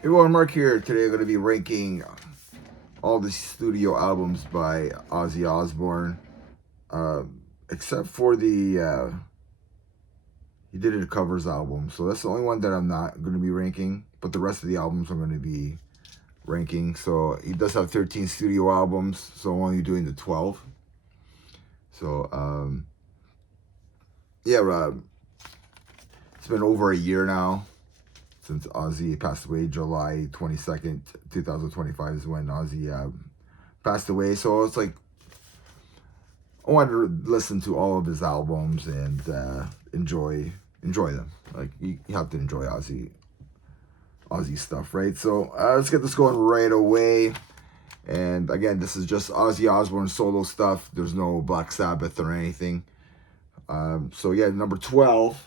Hey everyone, Mark here. Today I'm going to be ranking all the studio albums by Ozzy Osbourne, uh, except for he did a covers album, so that's the only one that I'm not going to be ranking. But the rest of the albums I'm going to be ranking. So he does have 13 studio albums, so I'm only doing the 12. So yeah, it's been over a year now since Ozzy passed away. July 22nd, 2025 is when Ozzy passed away. So it's like I wanted to listen to all of his albums and enjoy them. Like you have to enjoy Ozzy stuff, right? So let's get this going right away. And again, this is just Ozzy Osbourne solo stuff. There's no Black Sabbath or anything. So yeah, number 12,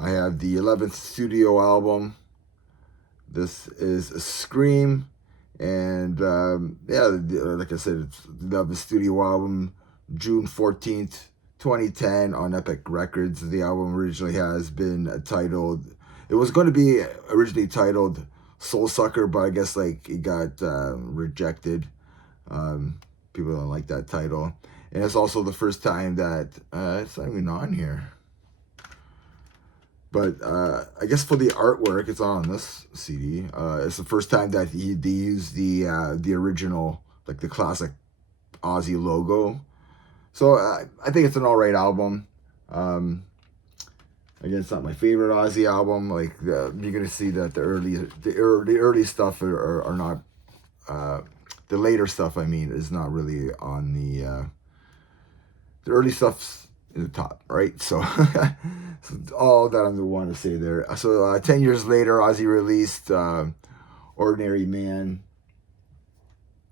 I have the 11th studio album. This is a Scream. And yeah, like I said, it's the studio album, June 14th, 2010 on Epic Records. The album originally has been titled, it was going to be originally titled Soul Sucker, but I guess like it got rejected. People don't like that title. And it's also the first time that it's not even on here. But I guess for the artwork, it's on this CD. It's the first time that they used the original, like the classic Ozzy logo. So I think it's an alright album. Um, Again, it's not my favorite Ozzy album. Like you're gonna see that the early stuff are not the later stuff. I mean, is not really on the early stuff's in the top, right? So, so all that I want to say there. So 10 years later, Ozzy released Ordinary Man.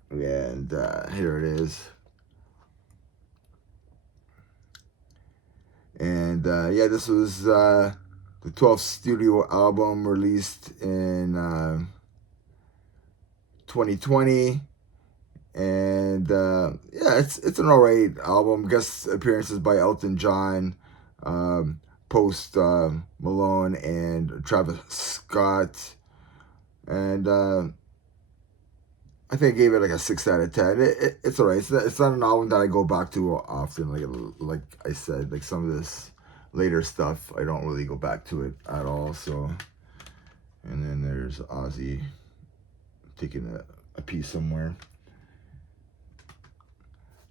And here it is. And yeah, this was the 12th studio album released in 2020. And yeah, it's an alright album. Guest appearances by Elton John, Post Malone, and Travis Scott. And I think I gave it like a 6 out of 10. It's alright. It's not an album that I go back to often. Like I said, like some of this later stuff, I don't really go back to it at all. So, and then there's Ozzy taking a piece somewhere.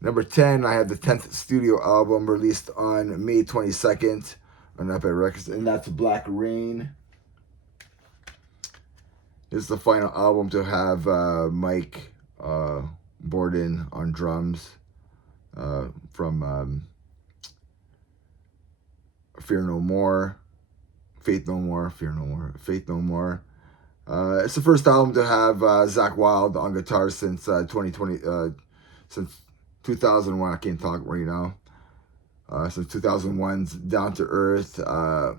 Number 10, I have the 10th studio album released on May 22nd on Epic Records, and that's Black Rain. It's the final album to have Mike Borden on drums from Fear No More, Faith No More, Fear No More, Faith No More. It's the first album to have Zakk Wylde on guitar since 2020, since 2001. I can't talk right now. Since 2001's Down to Earth, and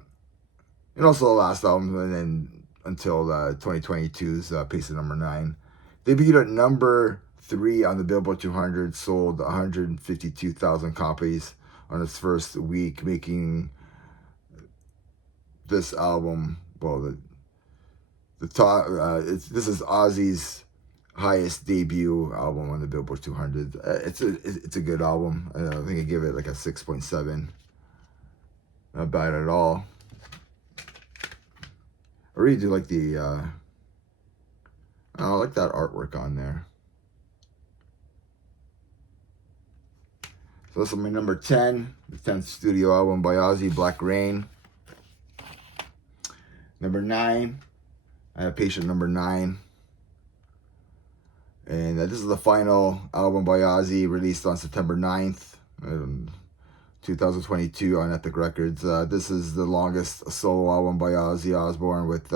also the last album, and then until 2022's Pace of Number 9. Debuted at number 3 on the Billboard 200, sold 152,000 copies on its first week, making this album, well, the top. This is Ozzy's highest debut album on the Billboard 200. It's a good album. I think I give it like a 6.7. Not bad at all. I really do like I like that artwork on there. So this is my number 10, the 10th studio album by Ozzy, Black Rain. Number 9, I have Patient Number 9. And this is the final album by Ozzy, released on September 9th, 2022 on Epic Records. This is the longest solo album by Ozzy Osbourne with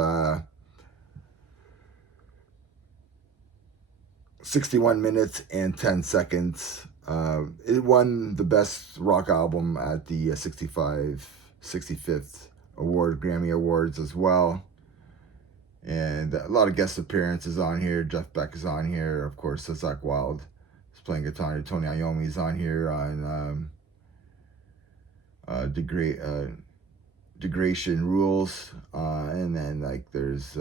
61 minutes and 10 seconds. It won the Best Rock Album at the 65th Grammy Awards as well. And a lot of guest appearances on here. Jeff Beck is on here. Of course, Zakk Wylde is playing guitar. Tony Iommi is on here on Degradation Rules, and then like there's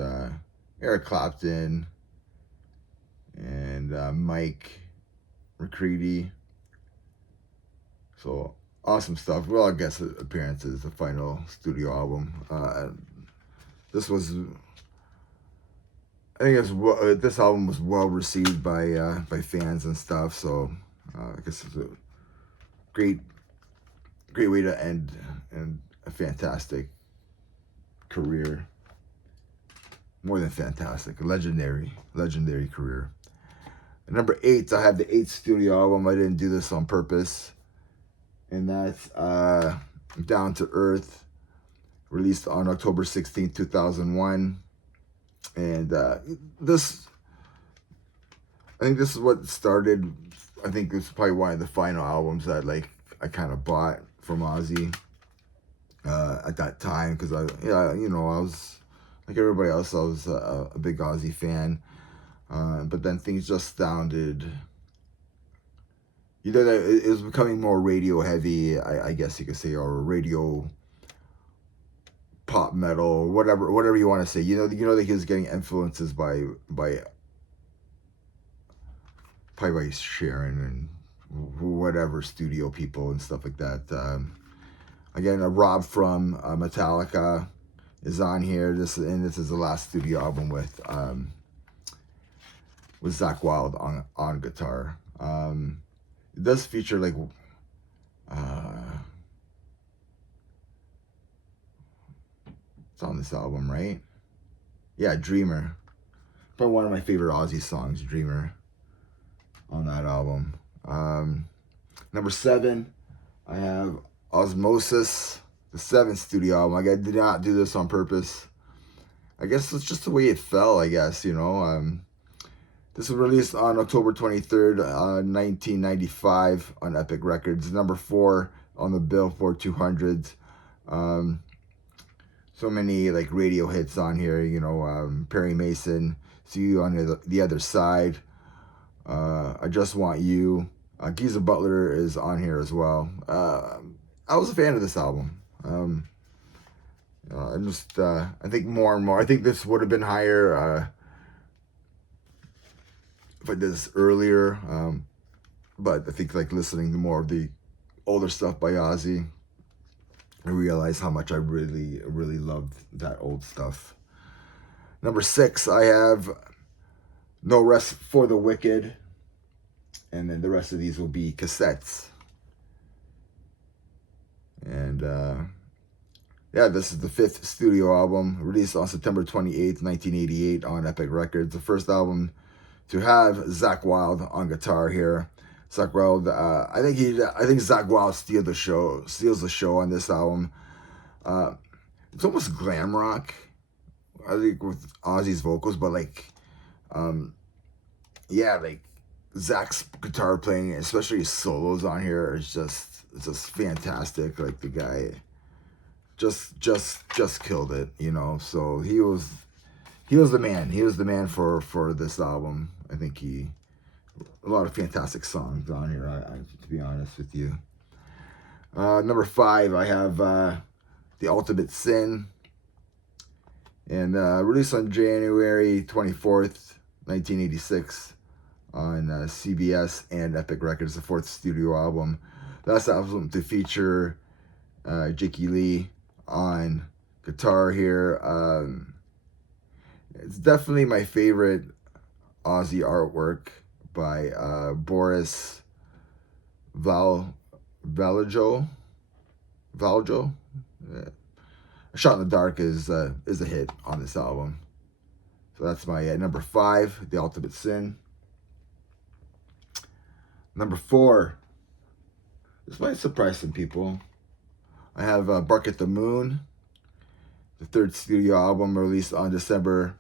Eric Clapton and Mike McCready. So awesome stuff. Well, I guess appearances, the final studio album. This was, I think this album was well received by fans and stuff. So I guess it's a great way to end and a fantastic career. More than fantastic, a legendary career. At number 8, I have the 8th studio album. I didn't do this on purpose, and that's Down to Earth, released on October 16th, 2001. And this, I think this is what started. I think this is probably one of the final albums that I kind of bought from Ozzy at that time, because I was like everybody else. I was a big Ozzy fan, but then things just sounded. It was becoming more radio heavy, I guess you could say, or radio pop metal, whatever you want to say. You know that he was getting influences by probably by Sharon and whatever studio people and stuff like that. Again, Rob from Metallica is on here. This is the last studio album with Zakk Wylde on guitar. It does feature like it's on this album, right? Yeah, Dreamer. Probably one of my favorite Ozzy songs, Dreamer, on that album. Number 7, I have Osmosis, the 7th studio album. I did not do this on purpose. I guess it's just the way it fell, I guess, This was released on October 23rd, 1995 on Epic Records. Number 4 on the Billboard 200. So many like radio hits on here, Perry Mason, See You on the Other Side, I Just Want You. Geezer Butler is on here as well. I was a fan of this album. I think more and more. I think this would have been higher if I did this earlier. But I think like listening to more of the older stuff by Ozzy, I realized how much I really, really loved that old stuff. Number 6, I have No Rest for the Wicked. And then the rest of these will be cassettes. And this is the 5th studio album, released on September 28th, 1988 on Epic Records. The first album to have Zakk Wylde on guitar here. Zakk Wylde, I think Zakk Wylde steals the show on this album. It's almost glam rock, I think, with Ozzy's vocals, but like Zack's guitar playing, especially his solos on here, is just fantastic. Like the guy just killed it, So he was the man. He was the man for this album. I think a lot of fantastic songs on here, to be honest with you. Number 5, I have The Ultimate Sin, and released on January 24th, 1986 on CBS and Epic Records, the 4th studio album. That's the album to feature Jakey Lee on guitar here. It's definitely my favorite Ozzy artwork by Boris Vallejo. Yeah. A Shot in the Dark is a hit on this album. So that's my number 5, The Ultimate Sin. Number 4, this might surprise some people. I have Bark at the Moon, the 3rd studio album, released on December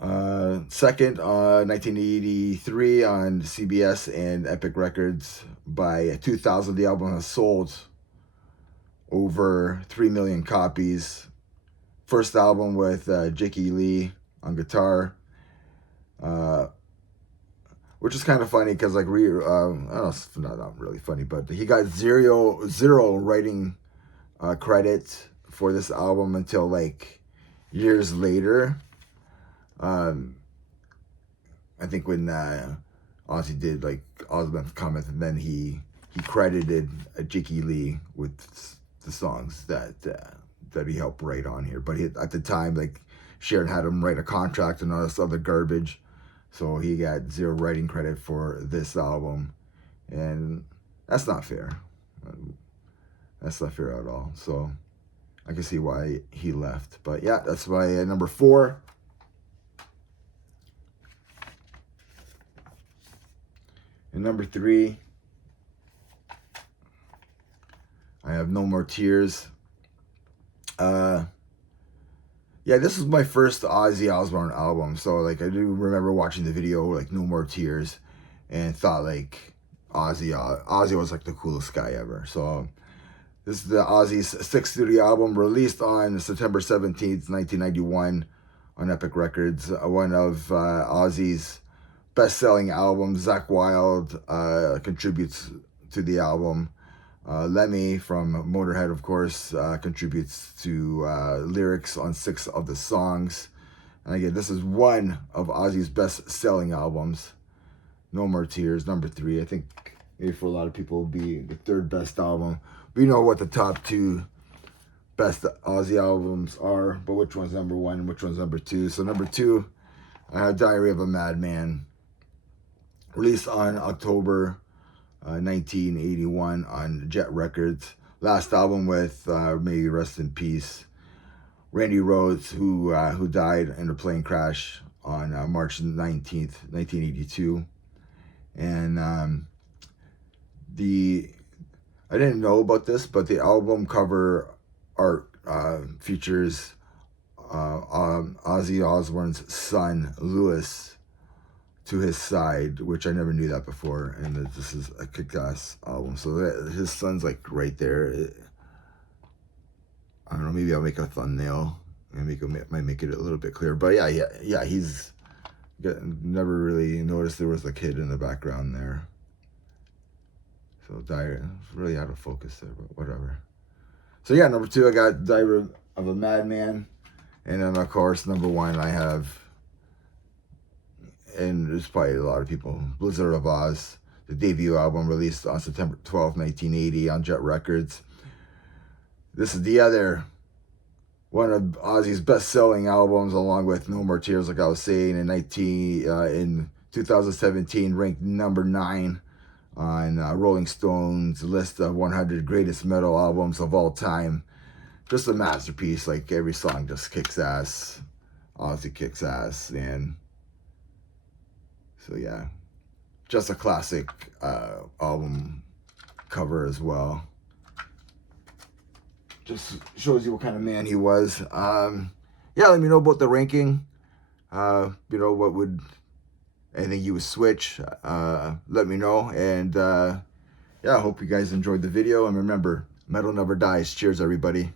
2nd, 1983 on CBS and Epic Records. By 2000, the album has sold over 3 million copies. First album with Jakey Lee on guitar, which is kind of funny because I don't know, not really funny, but he got zero writing credit for this album until like years later. I think when Ozzy did like Osborne's comment, and then he credited Jakey Lee with the songs that he helped write on here. But at the time, like Sharon had him write a contract and all this other garbage, so he got zero writing credit for this album, and that's not fair. That's not fair at all. So I can see why he left. But yeah, that's my number 4. And number 3, I have No More Tears. Yeah, this was my first Ozzy Osborne album, so like I do remember watching the video like No More Tears, and thought like Ozzy was like the coolest guy ever. So this is the Ozzy's 6th studio album, released on September 17th, 1991 on Epic Records. One of Ozzy's best-selling albums. Zakk Wylde contributes to the album. Lemmy from Motorhead, of course, contributes to lyrics on 6 of the songs. And again, this is one of Ozzy's best-selling albums. No More Tears, number 3. I think maybe for a lot of people will be the 3rd best album. We know what the top 2 best Ozzy albums are, but which one's number 1 and which one's number 2. So number 2, I have Diary of a Madman, released on October 1981 on Jet Records. Last album with, may rest in peace, Randy Rhoads, who died in a plane crash on March 19th, 1982. And I didn't know about this, but the album cover art features Ozzy Osbourne's son, Louis, to his side, which I never knew that before, and this is a kick-ass album. So his son's like right there. I don't know, maybe I'll make a thumbnail and might make it a little bit clearer. But yeah, he's never really noticed there was a kid in the background there. So really out of focus there, but whatever. So yeah, number 2, I got Diary of a Madman, and then of course number 1 I have, and there's probably a lot of people, Blizzard of Oz, the debut album released on September 12th, 1980 on Jet Records. This is the other one of Ozzy's best-selling albums, along with No More Tears, like I was saying, in 2017, ranked number 9 on Rolling Stone's list of 100 greatest metal albums of all time. Just a masterpiece. Like every song just kicks ass. Ozzy kicks ass, and so yeah, just a classic album cover as well. Just shows you what kind of man he was. Yeah, let me know about the ranking. You know, what would anything you would switch? Let me know. And yeah, I hope you guys enjoyed the video. And remember, metal never dies. Cheers, everybody.